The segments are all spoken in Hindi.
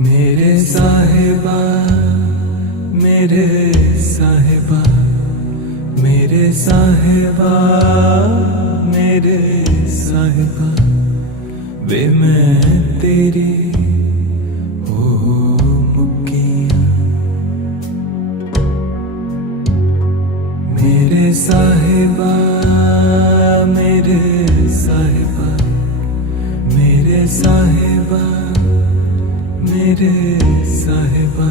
मेरे साहिबा, मेरे साहिबा, मेरे साहिबा, मेरे साहिबा, वे मैं तेरी हो मुक्कियां। मेरे साहिबा, मेरे साहिबा, मेरे साहिबा, मेरे साहिबा,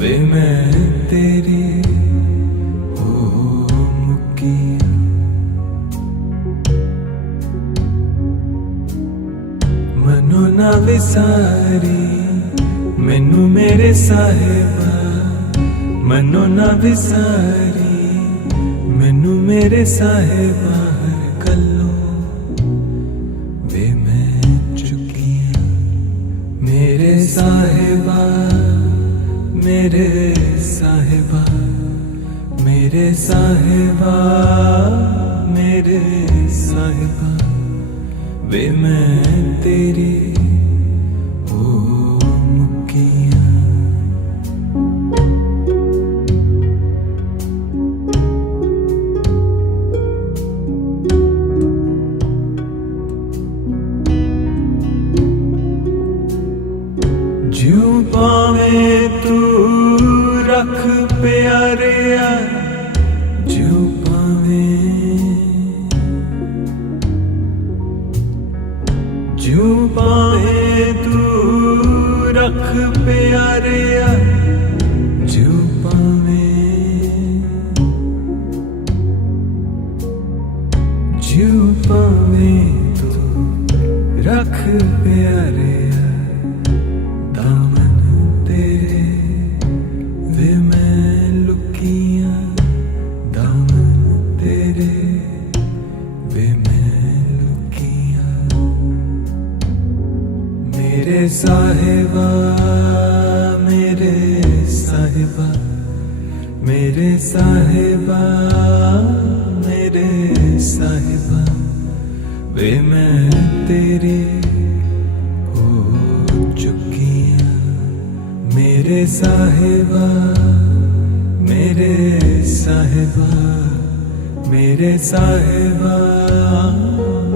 वे मैं तेरी हो मुक्कियां। मनो ना विसारी मैनू मेरे साहिबा, मनो ना विसारी मैनू मेरे साहिबा, हर गल्लों वे मैं चुकियां। मेरे साहिबा, मेरे साहिबा, मेरे साहिबा, मेरे साहिबा, वे मैं तेरी हो मुक्कियां। ज्यों पावें तू रख प्यारिया, ज्यों पावें, ज्यों पावें तू रख प्यारिया, ज्यों पावें, ज्यों पावें तू रख प्यारिया। दामन तेरे वे मैं लुकियां, दामन तेरे वे मैं लुकियां। मेरे साहिबा, मेरे साहिबा, मेरे साहिबा, मेरे साहिबा, वे मैं तेरी हो चुकियां। मेरे साहिबा, मेरे साहिबा, मेरे साहिबा,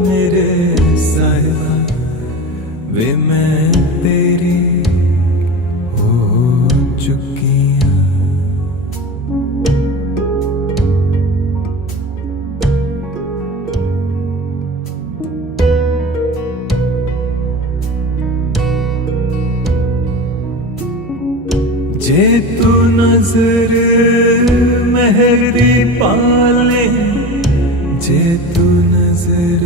मेरे साहिबा, वे मैं तेरी हो चुकियां। जे तू नजर मेहर दी पाले, जे तू नजर,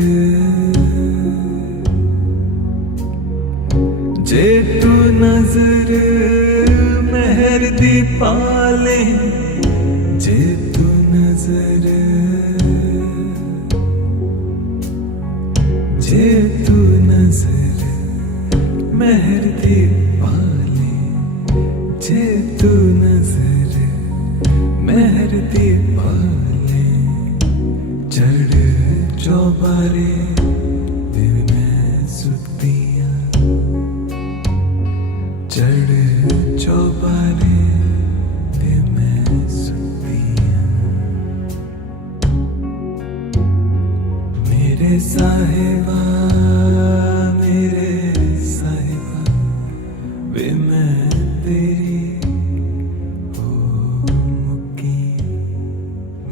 जे तू नजर मेहर दी पाले, जे तू नजर, जे तू नजर मेहर दी पाले, जे तू नजर मेहर दी पाले। चढ़ चौबारे वे मैं सुतियां, चढ़ छड़ चौबारे ते मैं सुती मेरे साहिबा वे मैं तेरी हो मुक्की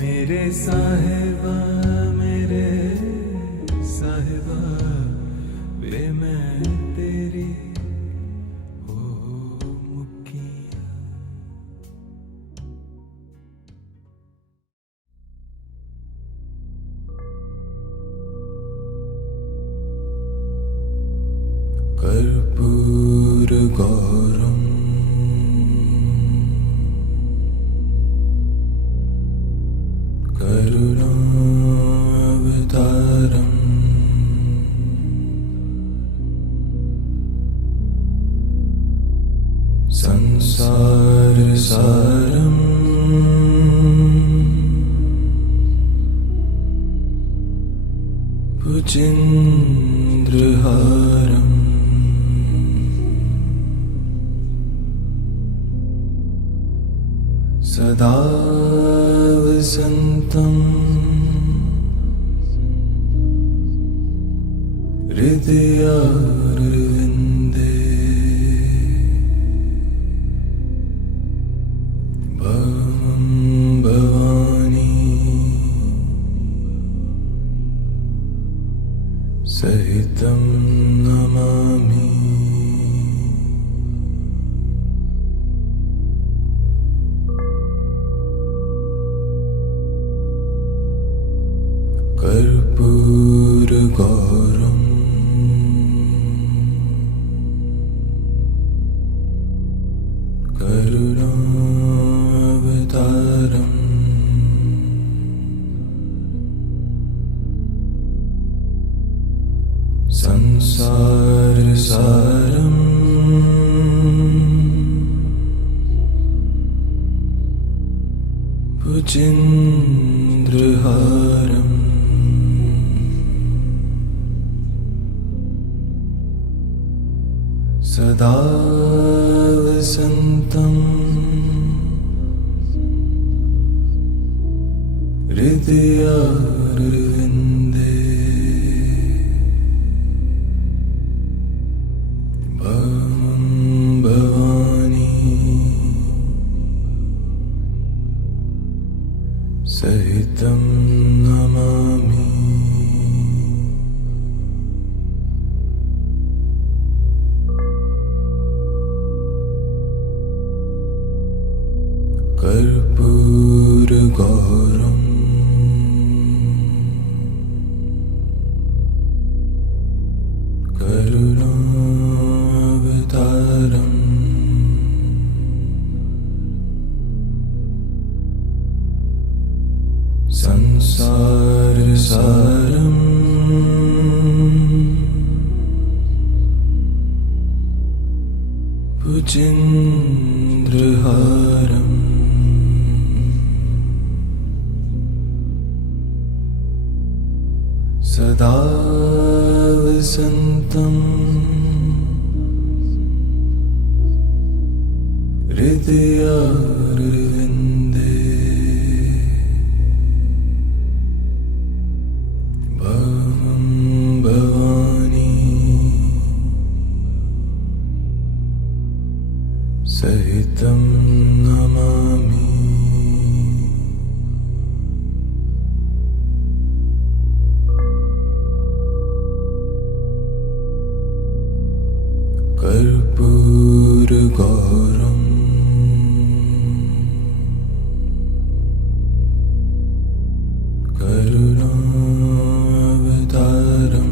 मेरे साहिबा वे मैं तेरी हो मुक्की कर्पूर गौरम करुणावतारम संसार सारम भुजेन्द्रहारम सदा वसन्तं हृदयारविन्दे भवं भवानी सहितं नमामि कर्पूर गौरम करुणावतारम संसार सारम भुजेन्द्रहारम सदा वसन्तं हृदयारविन्दे भवं भवानी सहितं नमामि कर्पूर गौरम करुणावतारम संसार सारम भुजेन्द्रहारम सदा वसन्तं हृदयारविन्दे भवं भवानी सहितं नमामि कर्पूर गौरम करुणावतारम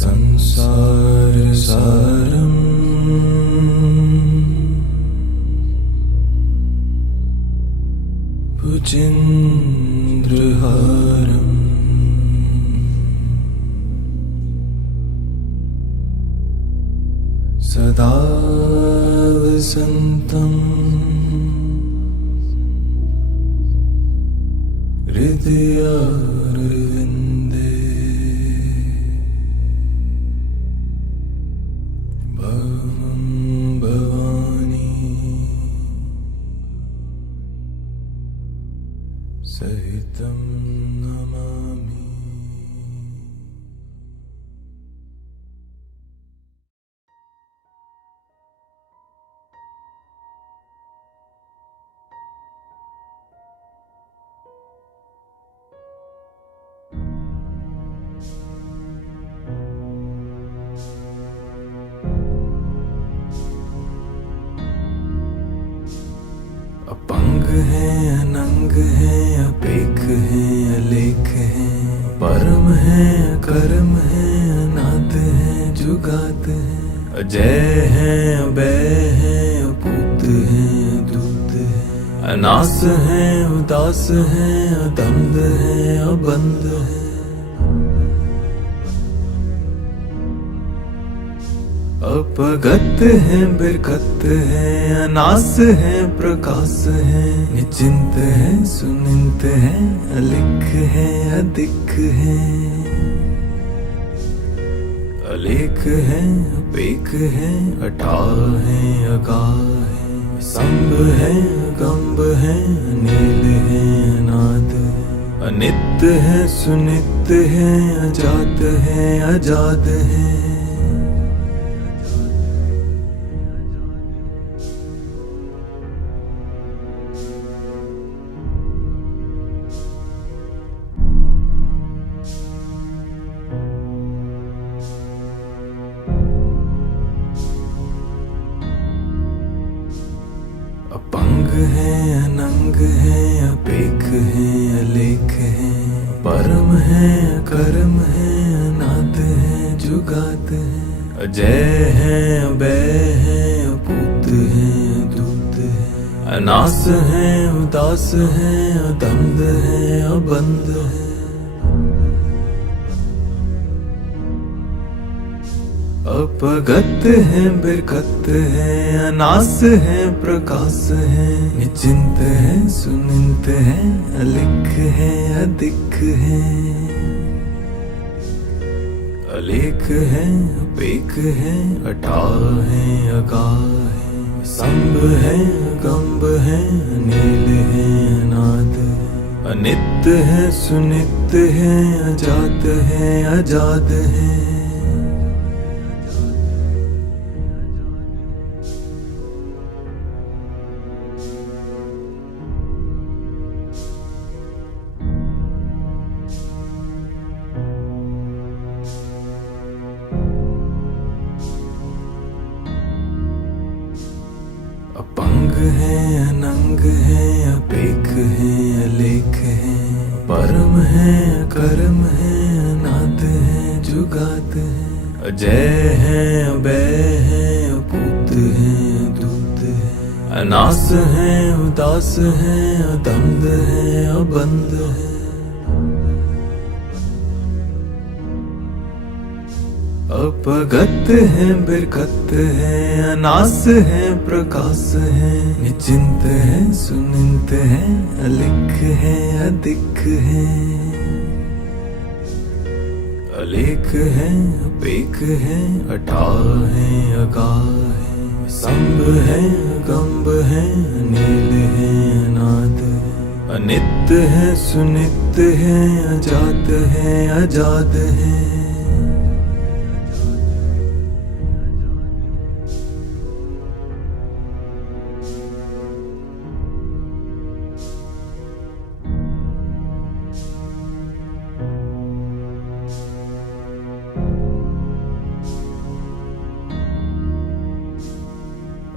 संसार सारम भुजेन्द्रहारम सदा वसन्तं हृदयारविन्दे कर्म है, अनाथ है जुगात है, अजय है अभय है, अपूत है दूत है, अनास है उदास है, अदम्द है अबंध है। अपगत है बिरकत है, अनास है प्रकाश है, निचिंत है सुनिंत है, अलिख है अधिक है, अलेख है अपेख है, अठाह है अगाह है, संभ है गंभ है, अनिल है अनाद है, अनित्य है सुनित्य है, अजात है अजाद है। अपंग है अनंग है, अपेख है अलेख है, परम है कर्म है, अनाथ है जुगात है, अजय है अभय है, अपूत है दूत है, अनास है उदास है, अदम्द है अबंध है। अपगत है बिरकत है, अनास है प्रकाश है, निचिंत है सुनिंत है, अलिख है अधिक है, अलेख है अपेख है, अठाह है अगाह है, संभ है गंभ है, अनिल है अनाद है, अनित्य है सुनित्य है, अजात है अजाद है। अपंग है अनंग है, अपेख है अलेख है, परम है कर्म है, अनाथ है जुगात है, अजय है अभय है, अपूत है दूत है, अनास है उदास है, अदम्द है अबंध है। अपगत है बिरकत है, अनास है प्रकाश है, निचिंत है सुनिंत है, अलिख है अधिक है, अलेख है अपेख है, अठाह है अगाह है, संभ है गंभ है, अनिल है अनाद है, अनित्य है सुनित्य है, अजात है अजाद है।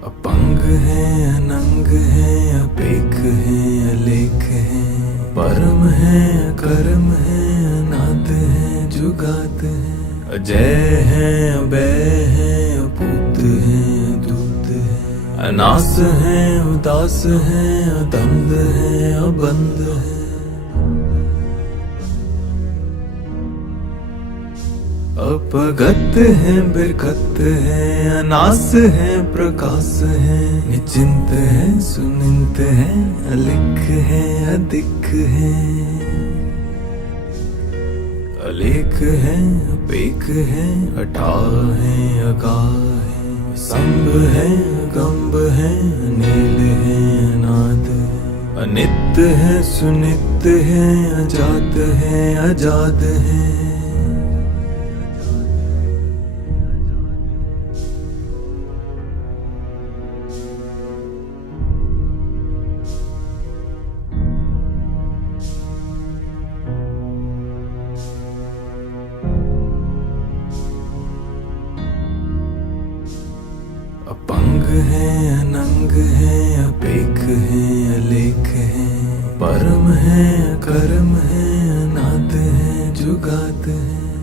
अपंग है अनंग है, अपेख है अलेख है, परम है कर्म है, अनाथ है जुगात है, अजय है अभय है, अपूत है दूत है, अनास है उदास है, अदम्द है अबंध है। अपगत है बिरकत है, अनास है प्रकाश है, निचिंत है सुनिंत है, अलिख है अधिक है, अलेख है अपेख है, अठाह है अगाह है, संभ है गंभ है, अनिल है अनाद है, अनित्य है सुनित्य है, अजात है अजाद है। अपंग है अनंग है, अपेख है अलेख है, परम है कर्म है, अनाथ है जुगात है,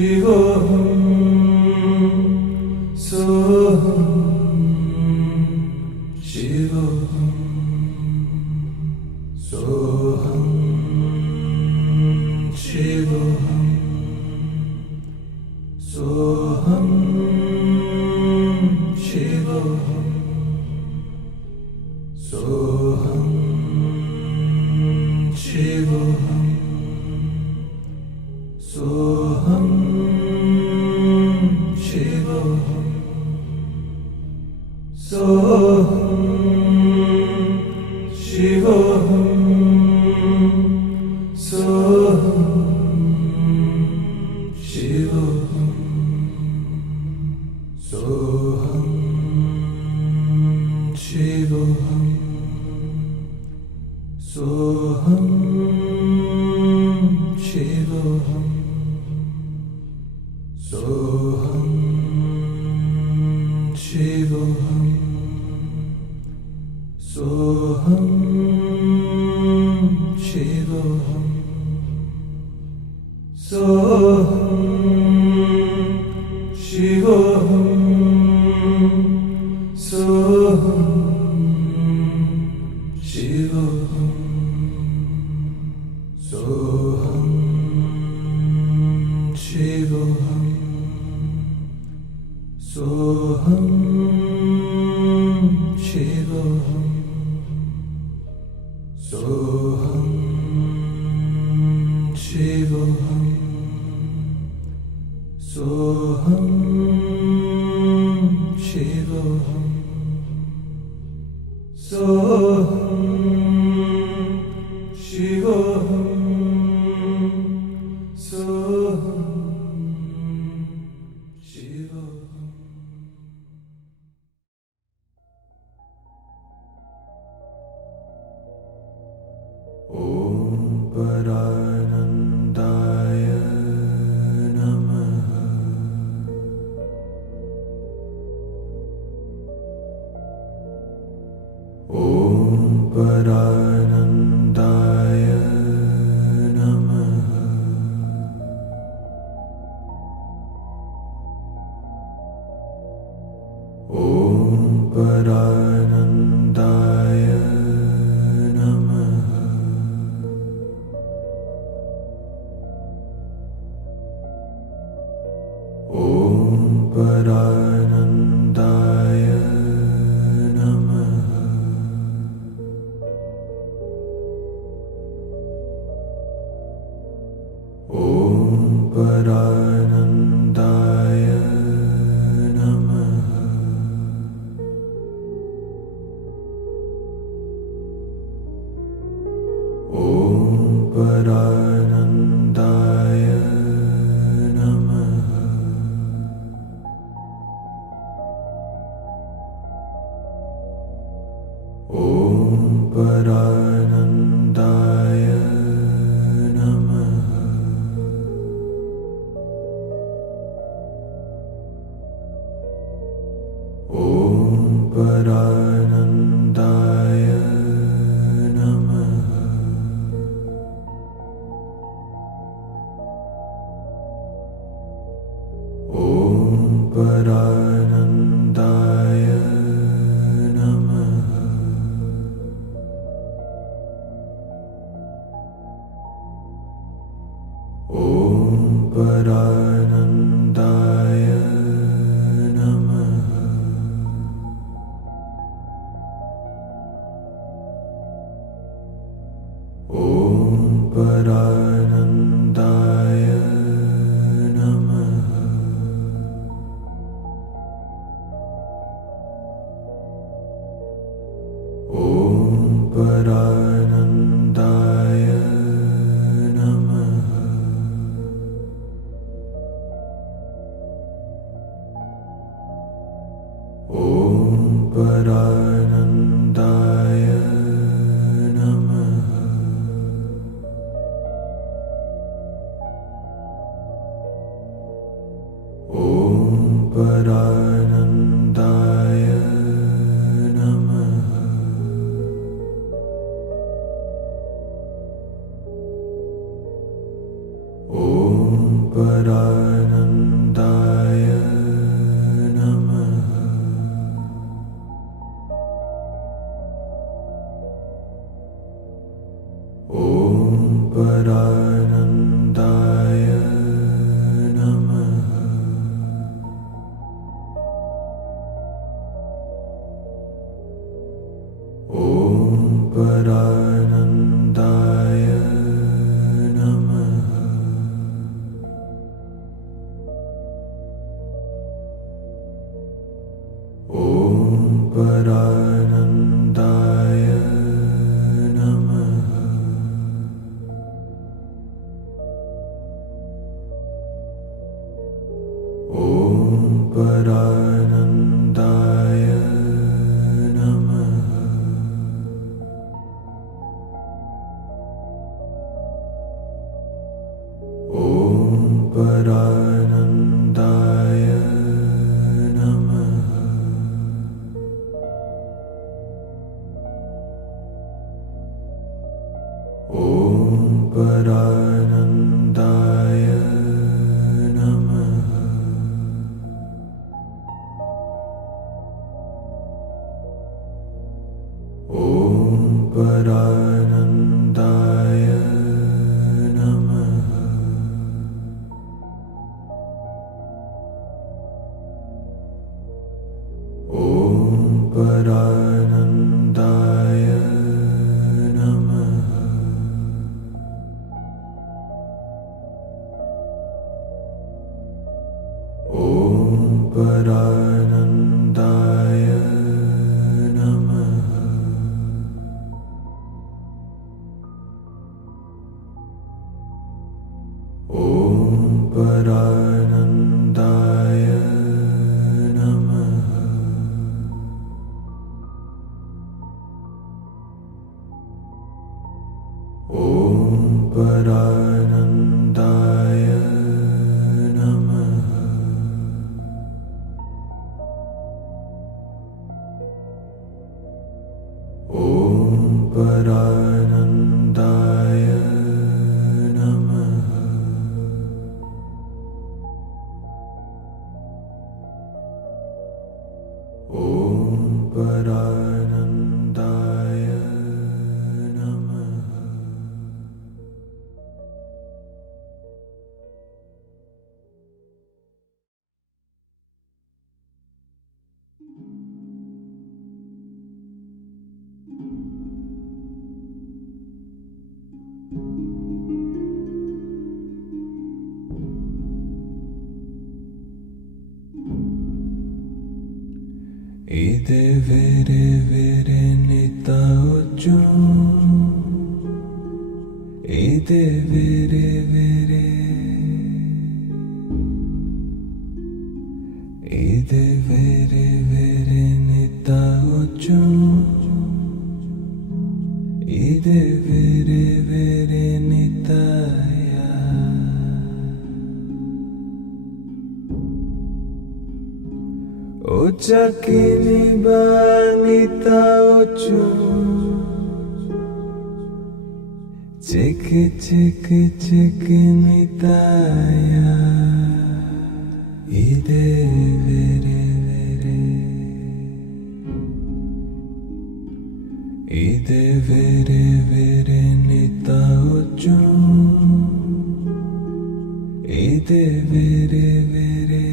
शिवोऽहं सोऽहं शिवोऽहं सोऽहं शिवोऽहं सोऽहं शिवोऽहं सोऽहं शिवोऽहं सोऽहं शिवोऽहं सोऽहं शिवोऽहं सोऽहं शिवोऽहं सोऽहं शिवोऽहं सोऽहं शिवोऽहं सोऽहं शिवोऽहं सोऽहं शिवोऽहं सोऽहं शिवोऽहं सोऽहं शिवोऽहं सोऽहं शिवोऽहं सोऽहं शिवोऽहं सोऽहं शिवोऽहं सोऽहं शिवोऽहं सोऽहं शिवोऽहं सोऽहं शिवोऽहं ॐ परानन्दाय नमः ॐ परानन्दाय नमः ॐ परानन्दाय नमः ॐ परानन्दाय नमः ॐ परानन्दाय नमः ॐ परानन्दाय नमः ॐ परानन्दाय नमः ॐ परानन्दाय नमः ॐ परानन्दाय नमः ॐ परानन्दाय नमः ॐ परानन्दाय नमः ॐ परानन्दाय नमः ॐ परानन्दाय नमः ॐ परानन्दाय नमः ॐ परानन्दाय नमः। ॐ परानन्दाय नमः। ॐ परानन्दाय नमः। ॐ परानन्दाय नमः। ॐ परानन्दाय नमः। ॐ परानन्दाय नमः। ॐ परानन्दाय नमः। ॐ परानन्दाय नमः। ॐ परानन्दाय नमः। ॐ परानन्दाय नमः। ॐ परानन्दाय नमः। ॐ परानन्दाय नमः। ॐ परानन्दाय नमः। ॐ परानन्दाय नमः। Ide vere vere nita ojo. Ide vere vere. Ide vere vere nita ojo. Ide vere vere nitaya. Ochakini banita ocho. Chik chik chik nitaya. Ide vere vere. Ide vere vere nita ocho. Ide vere vere.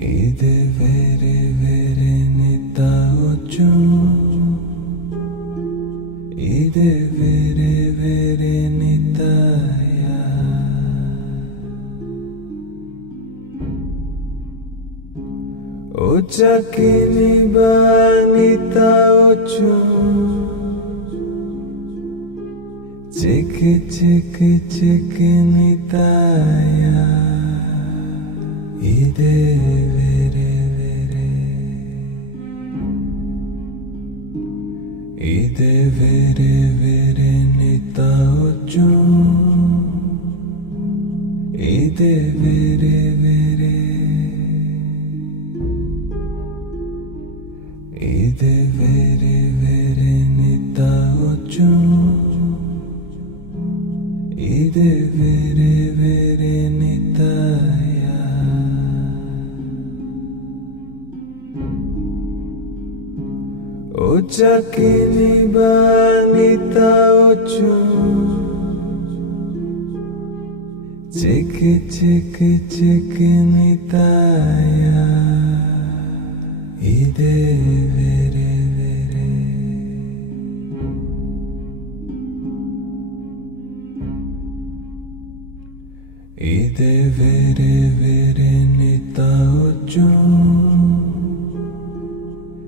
Ide vere vere nita ocho. Ide vere vere nitaya. Ochakini banita ocho. Chik chik chik nitaya. Ide vere vere. Ide vere vere nita ocho. Ide vere vere. Ide vere vere nita ocho. ide vere vere nitaya. Ochakini banita ochu chik chik chik nitaya. Ide vere vere ide vere vere nita ochu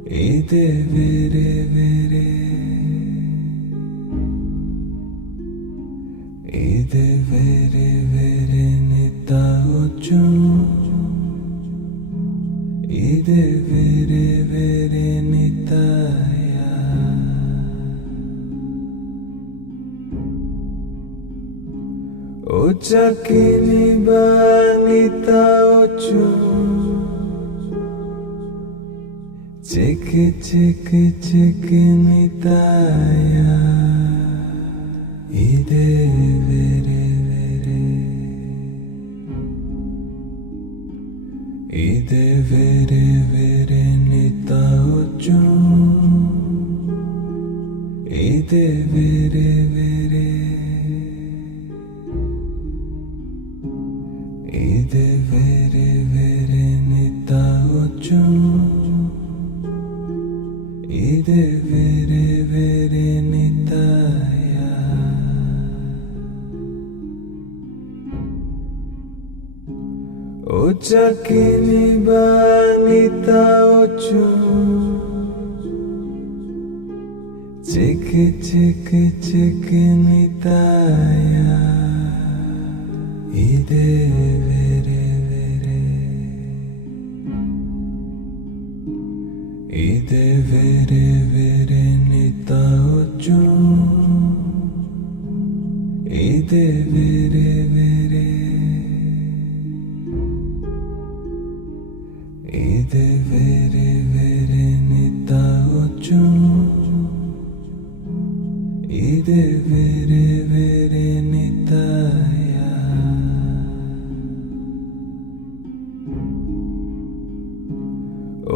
ide vere vere ide vere vere nita ochu ide vere vere nitaya. Ochakini banita ochu chik chik chik nitaya. Ide vere vere ide vere vere nita ochu ide vere vere ide vere vere nita ochu ide vere vere nitaya. Ochakini banita ochu chik chik chik nitaya. Ide vere vere ide vere vere nita ochu ide vere vere ide vere vere nita ochu ide vere vere nitaya.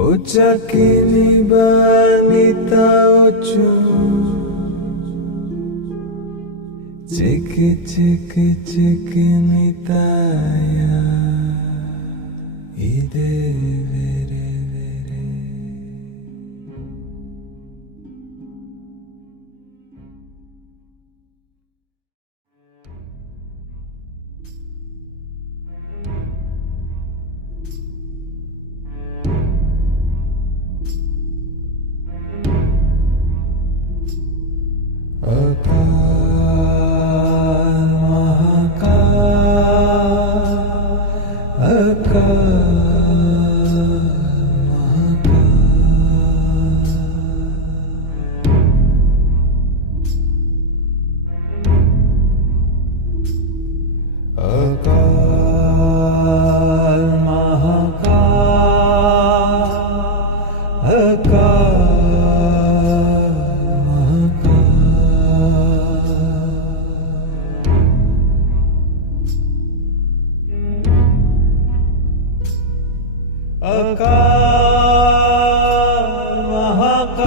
Ochakini banita ochu chik chik chik nitaya. Ide vere vere Akal Mahakal Akal Mahakal Mahakal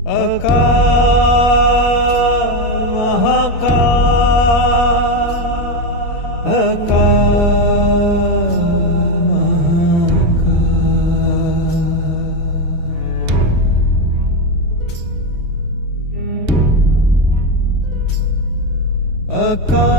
अकाल महाकाल अकाल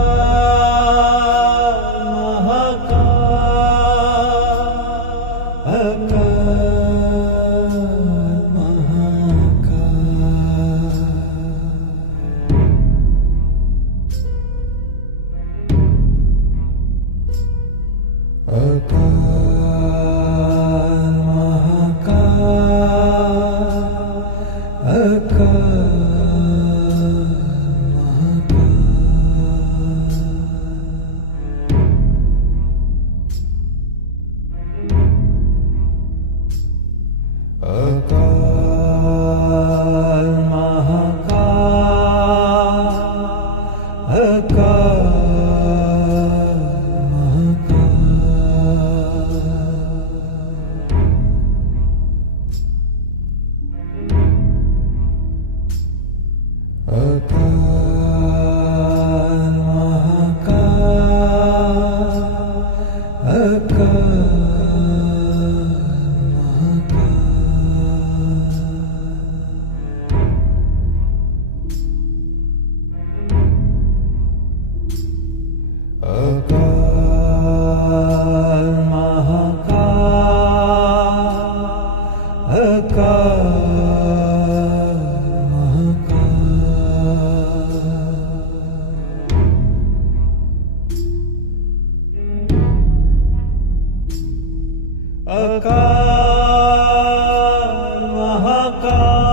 महाकाल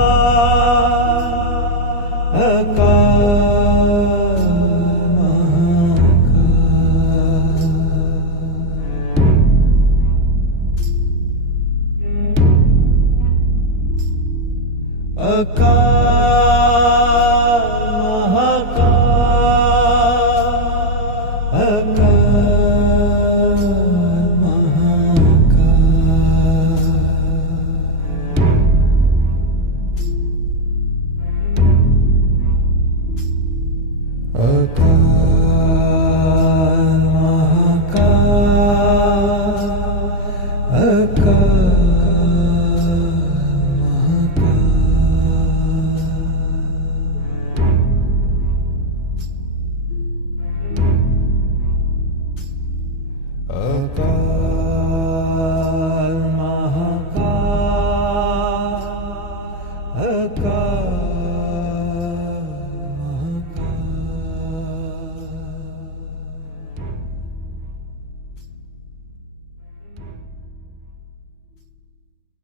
अकाल